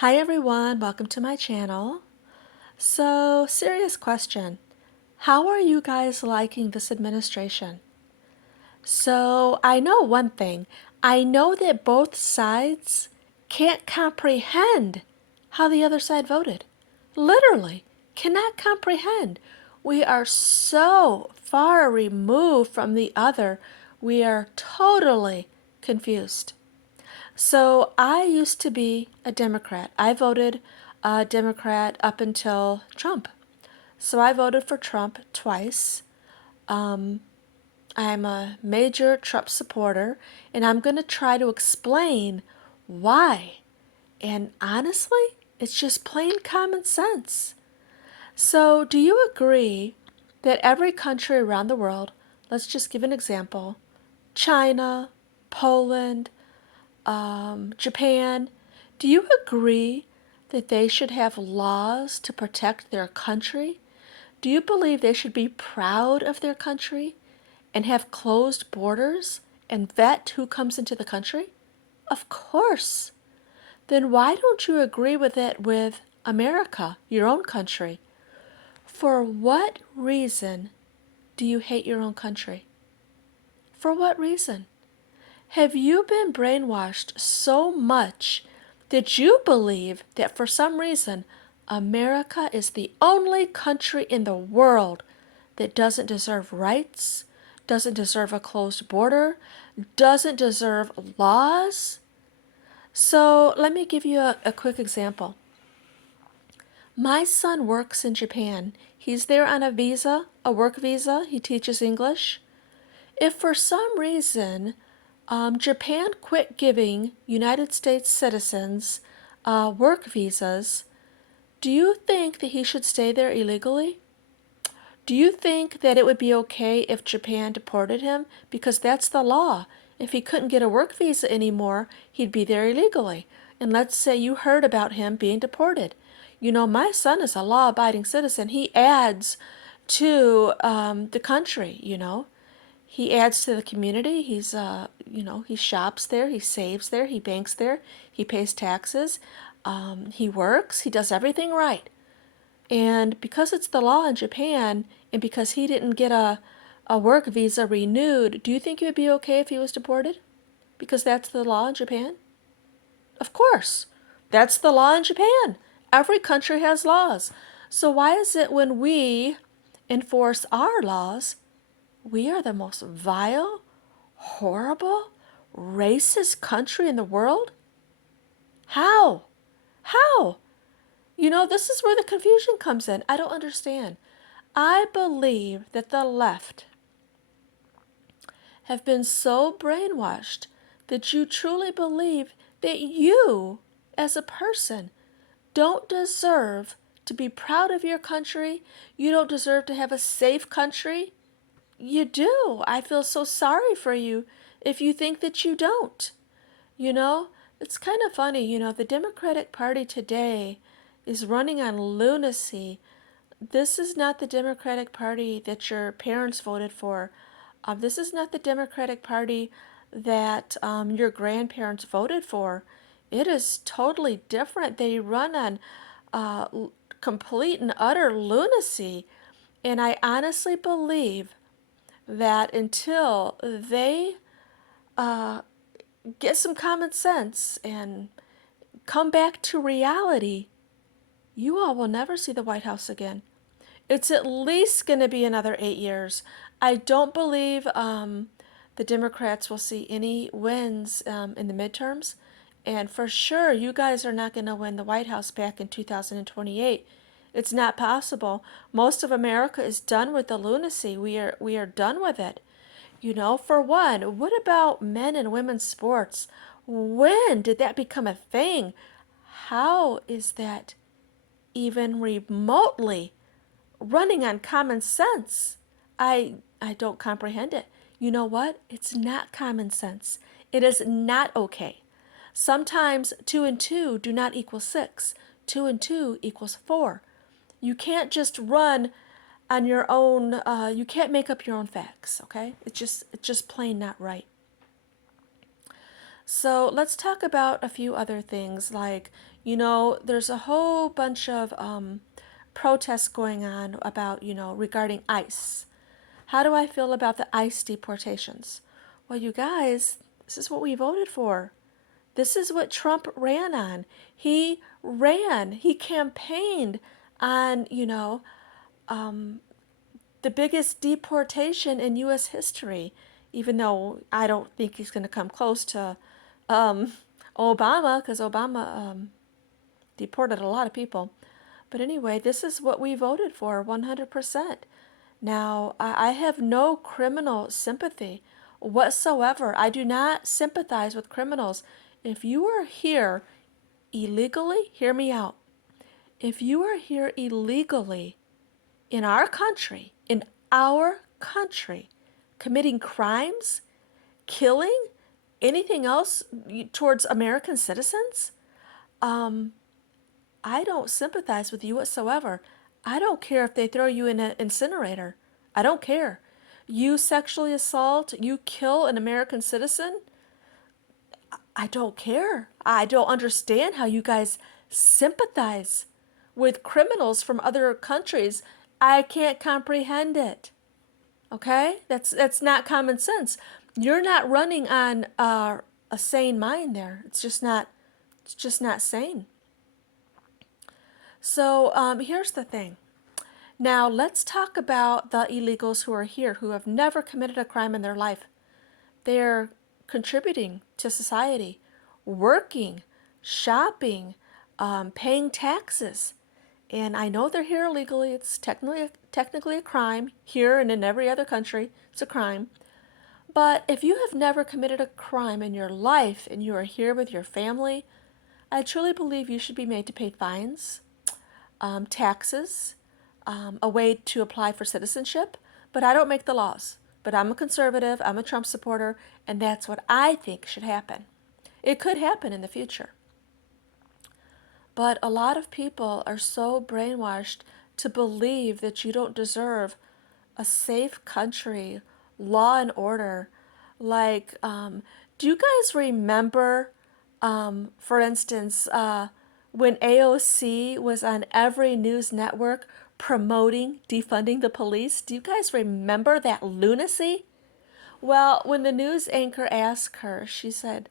Hi everyone, welcome to my channel. So, serious question. How are you guys liking this administration? So, I know one thing. I know that both sides can't comprehend how the other side voted. Literally, cannot comprehend. We are so far removed from the other, we are totally confused. So I used to be a Democrat. I voted Democrat up until Trump. So I voted for Trump twice. Um, I'm a major Trump supporter, and I'm going to try to explain why. And honestly, it's just plain common sense. So, do you agree that every country around the world, let's just give an example, China, Poland, Japan, do you agree that they should have laws to protect their country? Do you believe they should be proud of their country and have closed borders and vet who comes into the country? Of course. Then why don't you agree with it with America, your own country? For what reason do you hate your own country? For what reason? Have you been brainwashed so much that you believe that for some reason America is the only country in the world that doesn't deserve rights, doesn't deserve a closed border, doesn't deserve laws? So let me give you a quick example. My son works in Japan. He's there on a visa, a work visa. He teaches English. If for some reason Japan quit giving United States citizens work visas, do you think that he should stay there illegally? Do you think that it would be okay if Japan deported him? Because that's the law. If he couldn't get a work visa anymore, he'd be there illegally. And let's say you heard about him being deported. You know, my son is a law-abiding citizen. He adds to the country, you know. He adds to the community. He shops there, he saves there, he banks there, he pays taxes, he works, he does everything right. And because it's the law in Japan, and because he didn't get a work visa renewed, do you think it would be okay if he was deported? Because that's the law in Japan? Of course. That's the law in Japan. Every country has laws. So why is it when we enforce our laws, we are the most vile, horrible, racist country in the world? How? How? You know, this is where the confusion comes in. I don't understand. I believe that the left have been so brainwashed that you truly believe that you, as a person, don't deserve to be proud of your country. You don't deserve to have a safe country. You do. I feel so sorry for you if you think that you don't. You know, it's kind of funny, the Democratic Party today is running on lunacy. This is not the Democratic Party that your parents voted for. This is not the Democratic Party that your grandparents voted for. It is totally different. They run on complete and utter lunacy. And I honestly believe that until they get some common sense and come back to reality, you all will never see the White House again. It's at least going to be another 8 years. I don't believe the Democrats will see any wins in the midterms. And for sure, you guys are not going to win the White House back in 2028. It's not possible. Most of America is done with the lunacy. We are done with it. You know, for one, what about men and women's sports? When did that become a thing? How is that even remotely running on common sense? I don't comprehend it. You know what? It's not common sense. It is not okay. Sometimes 2 and 2 do not equal 6. 2 and 2 equals 4. You can't just run on your own, you can't make up your own facts, okay? It's just plain not right. So let's talk about a few other things like, there's a whole bunch of protests going on about, regarding ICE. How do I feel about the ICE deportations? Well, you guys, this is what we voted for. This is what Trump ran on. He campaigned on, the biggest deportation in U.S. history, even though I don't think he's going to come close to um, Obama, because Obama deported a lot of people. But anyway, this is what we voted for 100%. Now, I have no criminal sympathy whatsoever. I do not sympathize with criminals. If you are here illegally, hear me out. If you are here illegally in our country, committing crimes, killing, anything else towards American citizens, um, I don't sympathize with you whatsoever. I don't care if they throw you in an incinerator. I don't care. You sexually assault, you kill an American citizen, I don't care. I don't understand how you guys sympathize with criminals from other countries. I can't comprehend it. Okay? That's not common sense. You're not running on a sane mind there. It's just not sane. So here's the thing. Now let's talk about the illegals who are here who have never committed a crime in their life. They're contributing to society, working, shopping, paying taxes. And I know they're here illegally. It's technically a crime here and in every other country. It's a crime. But if you have never committed a crime in your life and you are here with your family, I truly believe you should be made to pay fines, taxes, a way to apply for citizenship. But I don't make the laws. But I'm a conservative, I'm a Trump supporter, and that's what I think should happen. It could happen in the future. But a lot of people are so brainwashed to believe that you don't deserve a safe country, law and order. Like, do you guys remember, for instance, when AOC was on every news network promoting defunding the police? Do you guys remember that lunacy? Well, when the news anchor asked her, she said,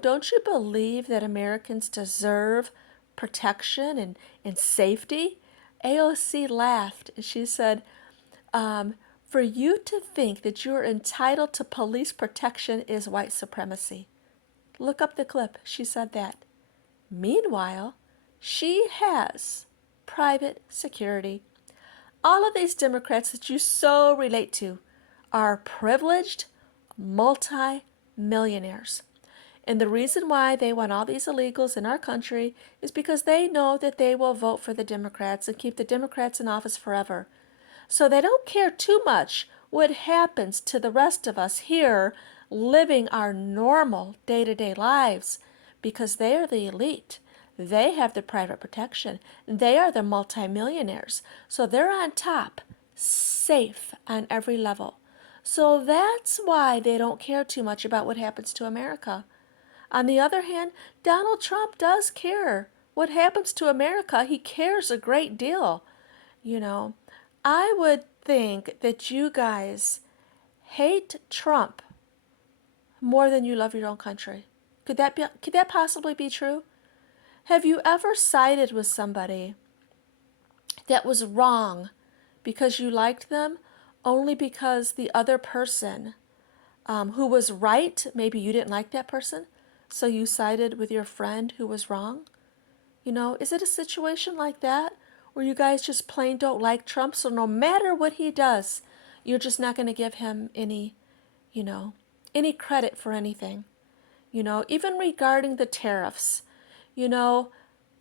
don't you believe that Americans deserve protection and safety? AOC laughed and she said, for you to think that you are entitled to police protection is white supremacy. Look up the clip. She said that. Meanwhile, she has private security. All of these Democrats that you so relate to are privileged multi-millionaires. And the reason why they want all these illegals in our country is because they know that they will vote for the Democrats and keep the Democrats in office forever. So they don't care too much what happens to the rest of us here living our normal day-to-day lives because they are the elite. They have the private protection. They are the multimillionaires. So they're on top, safe on every level. So that's why they don't care too much about what happens to America. On the other hand, Donald Trump does care what happens to America. He cares a great deal. You know, I would think that you guys hate Trump more than you love your own country. Could that possibly be true? Have you ever sided with somebody that was wrong because you liked them only because the other person who was right, maybe you didn't like that person, so you sided with your friend who was wrong? Is it a situation like that where you guys just plain don't like Trump, so no matter what he does, you're just not going to give him you know, any credit for anything? Even regarding the tariffs, you know,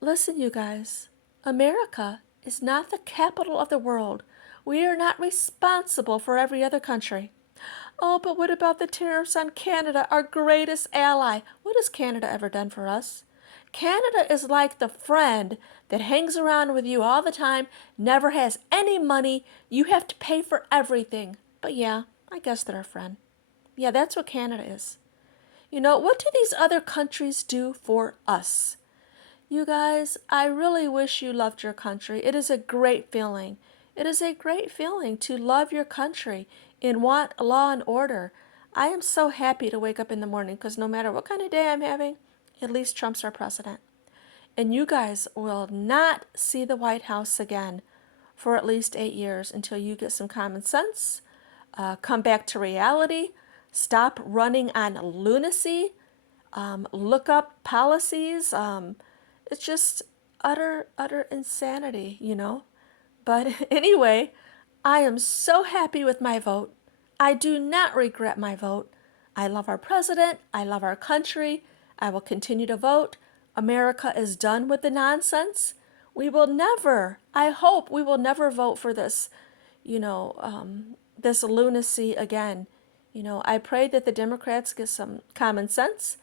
listen, you guys, America is not the capital of the world. We are not responsible for every other country. Oh, but what about the tariffs on Canada, our greatest ally? What has Canada ever done for us? Canada is like the friend that hangs around with you all the time, never has any money. You have to pay for everything. But yeah, I guess they're a friend. Yeah, that's what Canada is. What do these other countries do for us? You guys, I really wish you loved your country. It is a great feeling. It is a great feeling to love your country and want law and order. I am so happy to wake up in the morning because no matter what kind of day I'm having, at least Trump's our president. And you guys will not see the White House again for at least 8 years until you get some common sense, come back to reality, stop running on lunacy, look up policies. It's just utter insanity. But anyway, I am so happy with my vote. I do not regret my vote. I love our president. I love our country. I will continue to vote. America is done with the nonsense. We will never, I hope we will never vote for this lunacy again. I pray that the Democrats get some common sense.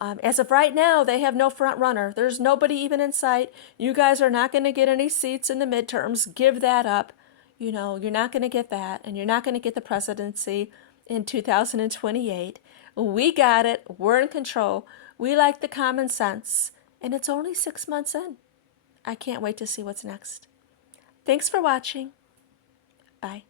As of right now, they have no front runner. There's nobody even in sight. You guys are not going to get any seats in the midterms. Give that up. You're not going to get that, and you're not going to get the presidency in 2028. We got it. We're in control. We like the common sense, and it's only 6 months in. I can't wait to see what's next. Thanks for watching. Bye.